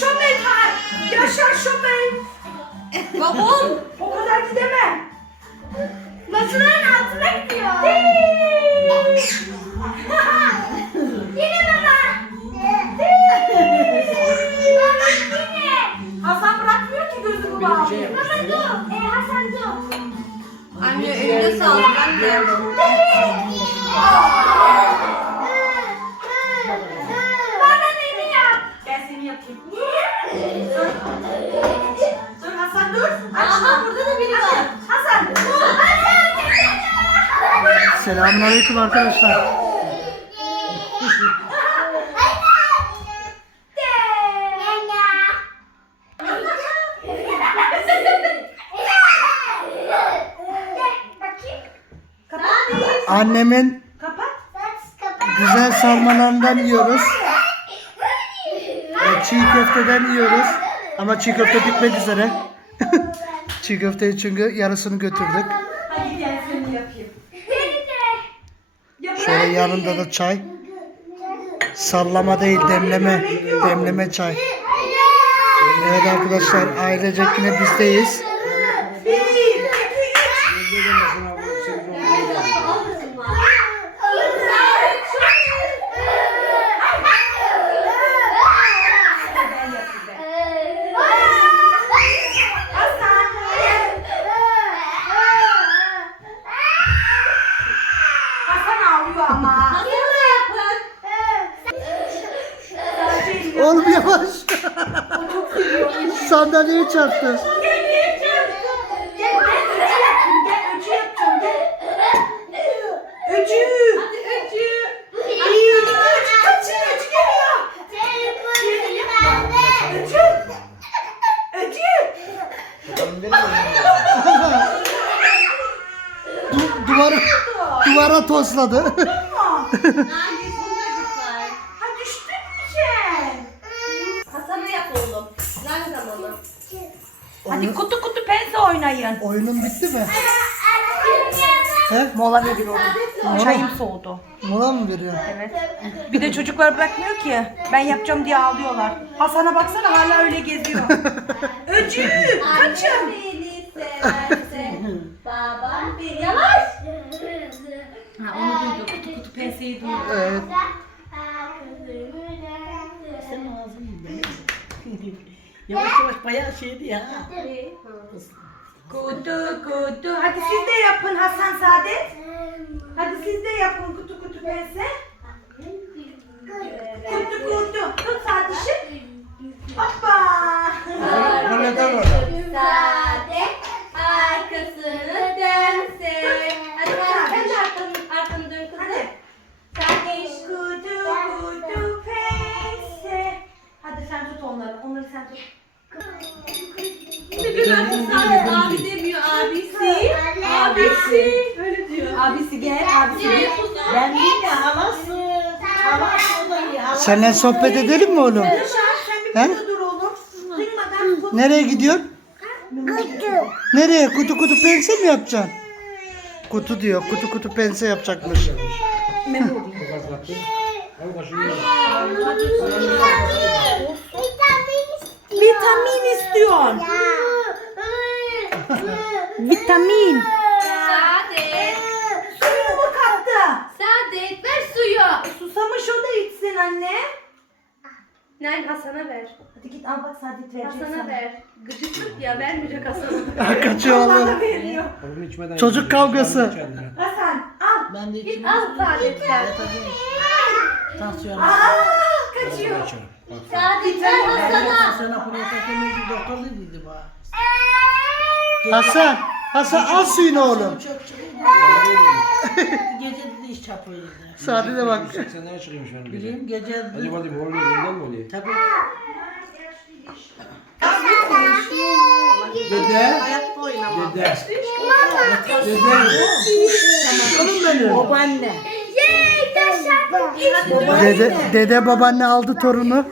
şoför ha. Yaşar şoför. Babam. O kadar gidemem. Masaların altına gidiyor. Yine baba. Baba yine. Hasan bırakmıyor ki şey yapmış. Baba dur. E, Hasan dur. Anne eline sağlık anne. Bana beni yap. Ben seni yapayım. Dur. Dur Hasan dur. Aha burada da biri var. Hasan. Hasan. Selamünaleyküm arkadaşlar. Annemin güzel sarmalarından yiyoruz. Çiğ köfteden yiyoruz. Ama çiğ köfte bitmek üzere. çiğ köfteyi çünkü yarısını götürdük. Şöyle yanında da çay. Sallama değil demleme. Demleme çay. Evet arkadaşlar ailecek yine bizdeyiz. Bir, iki, üç. Önce de mesela bu sekiz on lira geldi. Hasan ağlıyor ama. Hasan da yapın. Oğlum yavaş. Sandalyeye çarptı. Gel gel gel. Gel ben öcü yapayım. Gel öcü yapacağım. Gel. Öcü. Hadi öcü. Bir, iki, üç. Kaçın öcü geliyor. Öcü. Öcü. Du- duvara, duvara tosladı. oynayın. Oyunun bitti mi? He? Mola verir oğlum. Çayım soğudu. Mola mı veriyor? Evet. Bir de çocuklar bırakmıyor ki. Ben yapacağım diye ağlıyorlar. Hasan'a baksana hala öyle geziyor. Öcü kaçın. Babam bir yavaş. Ha, onu duyduk. Kutu kutu penseyi duyduk. Evet. Yavaş yavaş bayağı şeydi ya. Kutu kutu. Hadi siz de yapın Hasan Saadet. Hadi siz de yapın kutu kutu pense. Gel. Nereye? Ben değil de. Seninle sohbet edelim mi oğlum? Sen bir He? burada dur oğlum. Duymadan kutu. Nereye gidiyorsun? Nereye? Kutu kutu pense mi yapacaksın? Kutu diyor. Kutu kutu pense yapacakmış. Kaşığı. Vitamin istiyorsun. Vitamin. Saadet. Saadet ver suyu. Susamış o da içsin anne. Nerede Hasan'a ver. Hadi git al bak Saadet verecek Hasan'a sana. ver. Gıcıklık ya vermeyecek Hasan'a. Kaçıyor Allah oğlum. veriyor. Onu içmeden Çocuk yiyeceğim. kavgası. Kendine. Hasan al. Ben de Git içim. al Saadet'ten. Tansiyon. Aa kaçıyor. Kaçıyorum. Bak. Saadet ver Hasan'a. Sana buraya takılmayınca doktor ne dedi bana? Hasan. Hasan al suyunu oğlum. Gece dedi iş çapıydı. Sade de bak. 80'lere çıkıyormuş benim gece. Bileyim gece Acaba dedim oluyor bundan mı oluyor? tabii Dede. Dede. Dede. Oğlum benim. Babaanne. Dede, dede babaanne aldı torunu.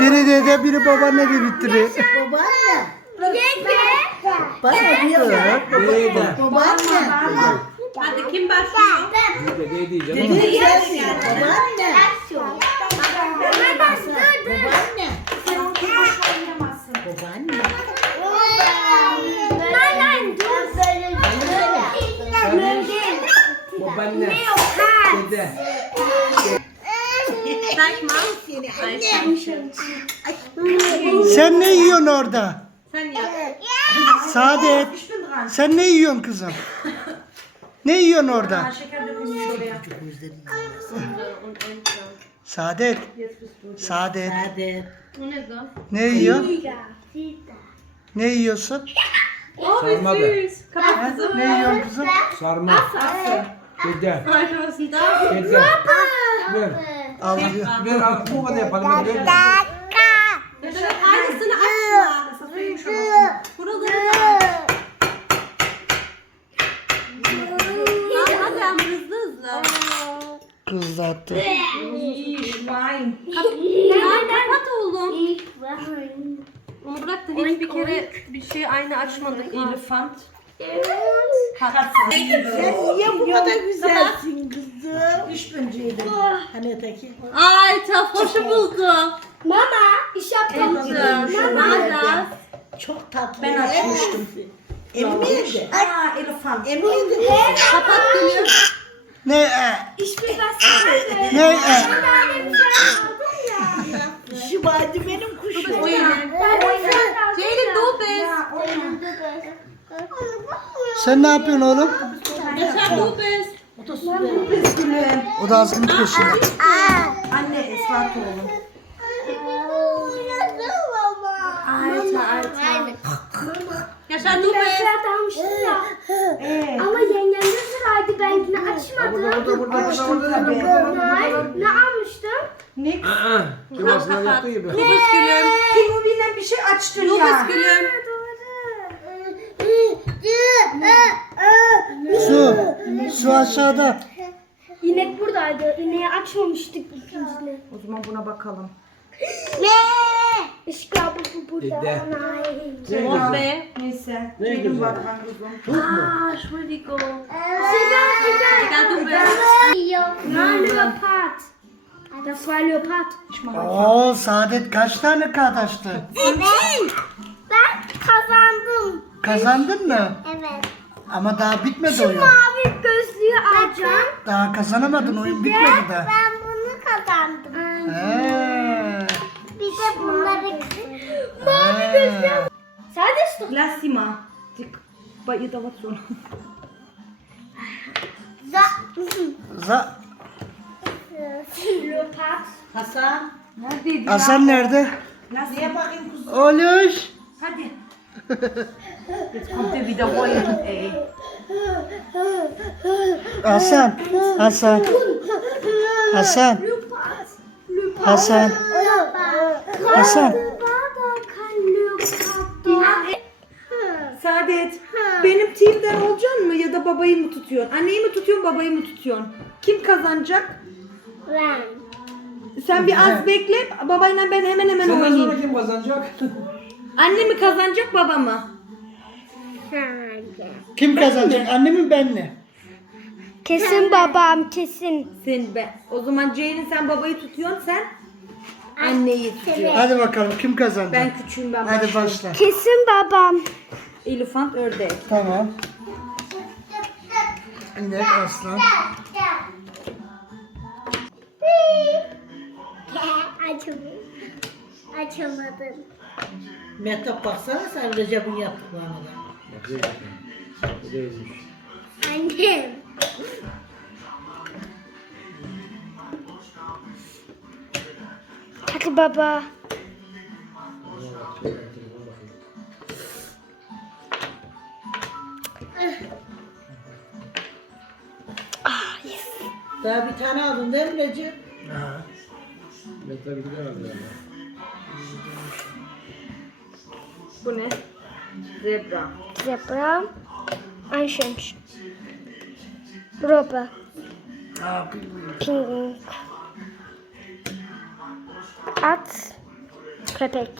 Biri dede biri babaanne dedirttiriyor. Babaanne. Bak diyor. Değil de. Babaanne. Hadi kim başlıyor? Değil de değil canım. Ne güzelsin. Babaanne. Babaanne. Sen onu tek başına oynayamazsın. Babaanne. Babaanne. Dede. Sag mal. Sen ne yiyorsun orada? Saadet. Sen ne yiyorsun kızım? Ne yiyorsun orada? Saadet. Saadet. Bu ne da? Ne yiyorsun? Ne yiyorsun? Sarma kızım. Ne yiyorsun kızım? Sarma. Dede. Dede. Ver. Al. Ver al. Bu kadar yapalım. Ver. ver. Aynısını açma. Buraları da. Hadi hadi ama hızlı hızlı. Şvayn. Nerede? Kapat oğlum. Onu bırak da hiçbir kere bir şey aynı açmadık. Elefant. Sen niye bu kadar güzelsin kızım? İş böceğiydi. Hani öteki? Ay tafoşu buldu. Mama, iş yaptım. Mama. Çok tatlı. Ben açmıştım. Emine'ydi. Aa elefant. Emine'di. Kapat gülüm. Ne e? İş bir bassana. Ne e? Şu badi benim kuşum. Ceylin dur be. Sen ne yapıyorsun oğlum? Yaşar dur be. O da azgınlık peşinde. Anne Esra oğlum. Yaşar dur be. Fiyat almıştım ya. Ama yengem de sıraydı ben yine açmadım. Burada burada burada burada. Hayır, ne almıştım? Ne? Aa. Kıvasına yaptığı gibi. Nubus gülüm. Pingüin'den bir şey açtın ya. gülüm. Su. Su aşağıda. İnek buradaydı. İneği açmamıştık ikincini. O zaman buna bakalım. Ne? İşte bu burada. Dede. Nein. Oh be. Neyse. Ne Ceylin güzel. bakan kızım. Ah, Entschuldigung. Egal, Egal, du bist. Nein, Leopard. Das war Leopard. Oo Saadet kaç tane açtı? Evet. Ben kazandım. Kazandın mı? Evet. Ama daha bitmedi oyun. Mavi gözlüğü alacağım. Daha kazanamadın oyun bitmedi de. Ben bunu kazandım. He. De bunları He. Sadece Lassima. Die bei ihr dauert so. Za Leopard. Hasan. Neredeydi Hasan nerede? Niye bakayım kuzum? Oluş. Hadi. Jetzt kommt er wieder heulen, ey. Hasan. Hasan. Hasan. Hasan. Hasan. Saadet, benim team'den olacaksın mı ya da babayı mı tutuyorsun? Anneyi mi tutuyorsun, babayı mı tutuyorsun? Kim kazanacak? Ben. Sen bir az bekle, babayla ben hemen hemen Senden sonra oynayayım. kim kazanacak? Anne mi kazanacak, baba mı? Kim kazanacak? Anne mi ben mi? Kesin babam kesin. Sen be. O zaman Ceylin sen babayı tutuyorsun, sen anneyi tutuyorsun. Hadi bakalım kim kazanacak? Ben küçüğüm ben Hadi başlayayım. başla. Kesin babam. Elefant ördek. Tamam. İnek aslan. Açamadım. Açamadım. Mehtap baksana sen Recep'in yaptıklarına değilmiş. Annem. Hadi baba. Daha bir tane aldın değil mi Recep? Ben tabii ki de aldım. Bu ne? Zebra. Zebra. Eichhörnchen. Robbe. Aa, bilmiyorum. At. Köpek.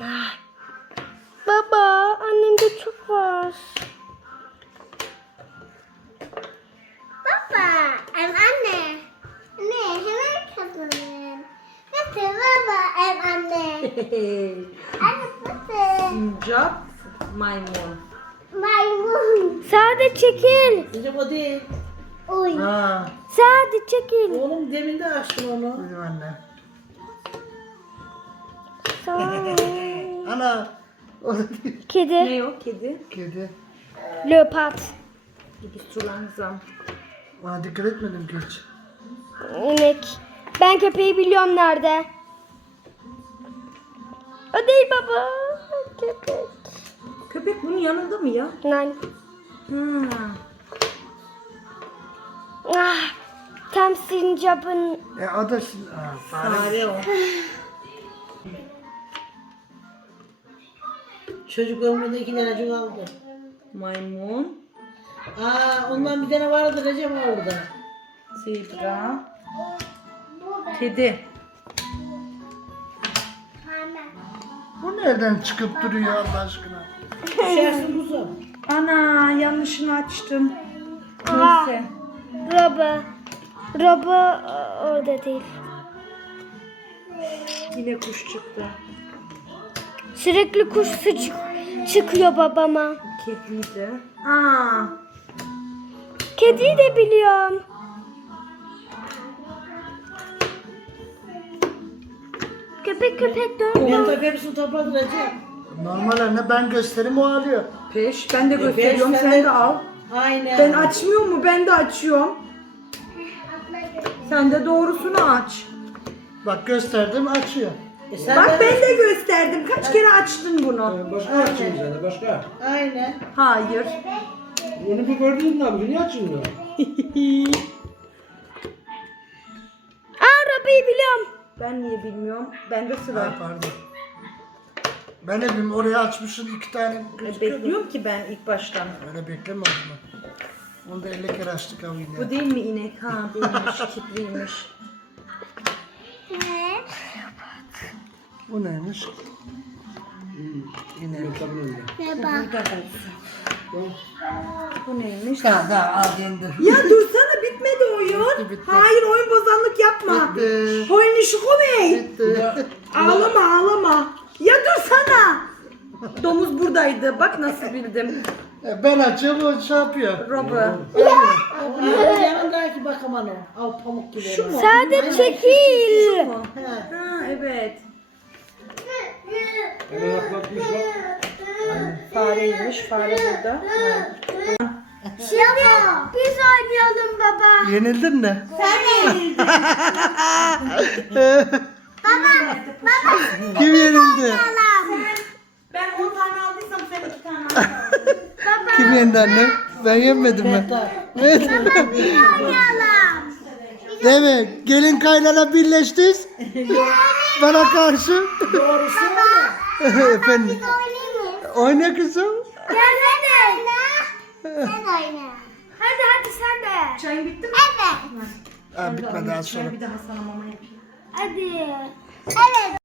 Ah. Baba annemde çok var. Baba, em anne. Ne, hemen kazanırım. Nasıl baba, em anne. anne nasıl? Cevap maymun. Maymun. Sade çekil. Recep o değil. Oy. Ha. Sade çekil. Oğlum demin de açtın onu. Buyur anne. Sade. Ana. O da değil. Kedi. Ne o kedi? Kedi. Leopard. Gidip langsam. Bana dikkat etmedim ki hiç. İnek. Ben köpeği biliyorum nerede. O değil baba. Köpek. Köpek bunun yanında mı ya? Lan. Hmm. Ah. Tam sincapın. E o da şimdi... Ha, fare. Fare o. Çocuk ömründe iki tane aldı. Maymun. Aa ondan bir tane vardı Recep orada. Zebra. Kedi. Bu nereden çıkıp duruyor Allah aşkına? Düşersin kuzum. Ana yanlışını açtım. Aa. Neyse. Robo. Robo e, orada değil. Yine kuş çıktı. Sürekli kuş çık çıkıyor babama. Kediydi. Aa. Kediyi de biliyorum. Köpek köpek dön. Ben tabii hepsini topladım Recep. Normal anne ben gösterim o alıyor. Peş. Ben de gösteriyorum. peş, Sen sen de- de al. Aynen. Ben açmıyor mu? Ben de açıyorum. Sen de doğrusunu aç. Bak gösterdim açıyor. E sen Bak de- ben de gösterdim. Kaç kere açtın bunu? Ee, Başka açayım sana başka. Aynen. Hayır. Onu bir gördün mü abi? Niye açılmıyor? Aa Robo'yu biliyorum. Ben niye bilmiyorum. Bende sıra. Ha, pardon. Ben bilmiyorum oraya açmışsın iki tane E, gözüküyor. Bekliyorum ki ben ilk baştan. Öyle bekleme o zaman. Onu da 50 kere açtık abi yine. Bu değil mi inek? Ha değilmiş. Kitliymiş. Bu neymiş? Yine. Bu neymiş? Ya da al yendir. Ya dursana bitmedi oyun. bitti. Hayır oyun bozanlık yapma. Bitti. Oyun işi komey. Bitti. Ağlama ağlama domuz buradaydı. Bak nasıl bildim. E, ben açıyorum o şey yapıyor. Robı. Yanındaki bak aman o. Al pamuk gibi. Şu mu? Sade çekil. Ha evet. Fareymiş. Fare burada. Şimdi biz oynayalım baba. Yenildin mi? Sen yenildin. baba, baba. Kim yenildi? Ben 10 tane aldıysam sen 2 tane aldın. Kim yendi annem? Ben yemedim mi? Evet. Oynayalım. Demek gelin kaynana birleştiniz. Bana karşı. Doğrusu Efendim. Oynayalım. Oyna kızım. Gel hadi. Sen oyna. Hadi hadi sen de. Çayın bitti mi? Evet. Ha, bitmedi az sonra. Bir daha sana mama yapayım. Hadi. Evet.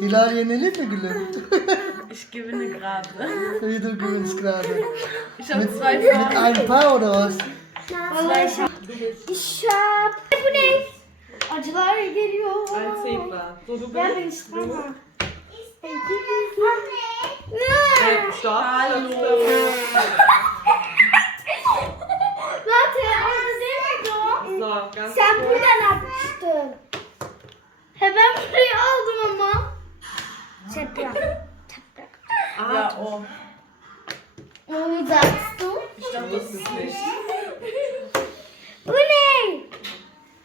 Hilal yenilir mi gülüm? Ich gewinne gerade. Wieder gewünscht gerade. Ich habe zwei Mit ein paar oder was? Vallahi şap. Şap. Bu ne? Acılar geliyor. Zebra. So, du Gel ben istemem. Stopp. Hallo. Zaten orada değil miydi o? So, ganz Sen buradan atmıştın. He ben burayı aldım ama. Çapraz. Ja, oh. Onu da açtım. Ich dachte, das ist nicht. Bu ne?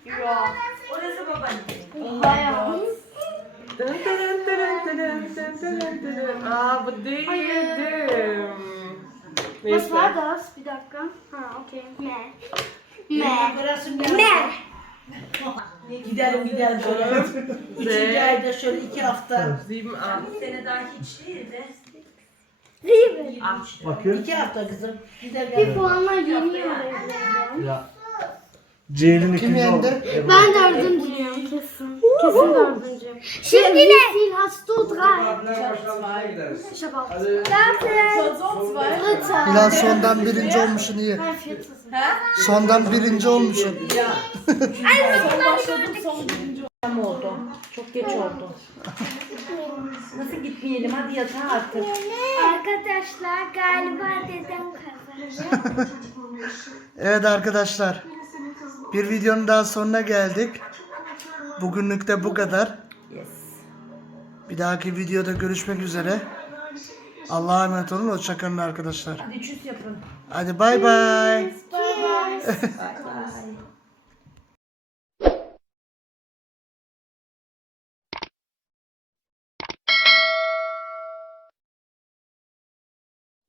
Ja. Orası babaanne. Bayağı. Dın dın dın dın dın dın dın dın dın. Aa bu değildim. Was war das? Bir dakika. Ha okey. Ne? Ne? Operasyon Ne? Gidelim gidelim şöyle. Üçüncü ayda şöyle iki hafta. Sieben. Sene daha hiç değildi. Riven. Bakın. İki hafta kızım. Gider Bir gel. puanla yeniyor. Ya. Ceylin Kim yendi? Ben dördüncüyüm kesin. Kesin dördüncüyüm. Şimdi ne? Viel hast du drei? Dafür. Dritter. Hilal sondan birinci olmuşsun iyi. Ben viertes. Sondan birinci olmuşsun. Ay bunlar gördük. Tam oldu. oldu. Çok geç oldu. Nasıl gitmeyelim? Hadi yatağa artık. Arkadaşlar galiba dedem kazanacak. Evet arkadaşlar. Bir videonun daha sonuna geldik. Bugünlük de bu kadar. Yes. Bir dahaki videoda görüşmek üzere. Allah'a emanet olun. Hoşçakalın arkadaşlar. Hadi çüz yapın. Hadi bay bay. Cheers.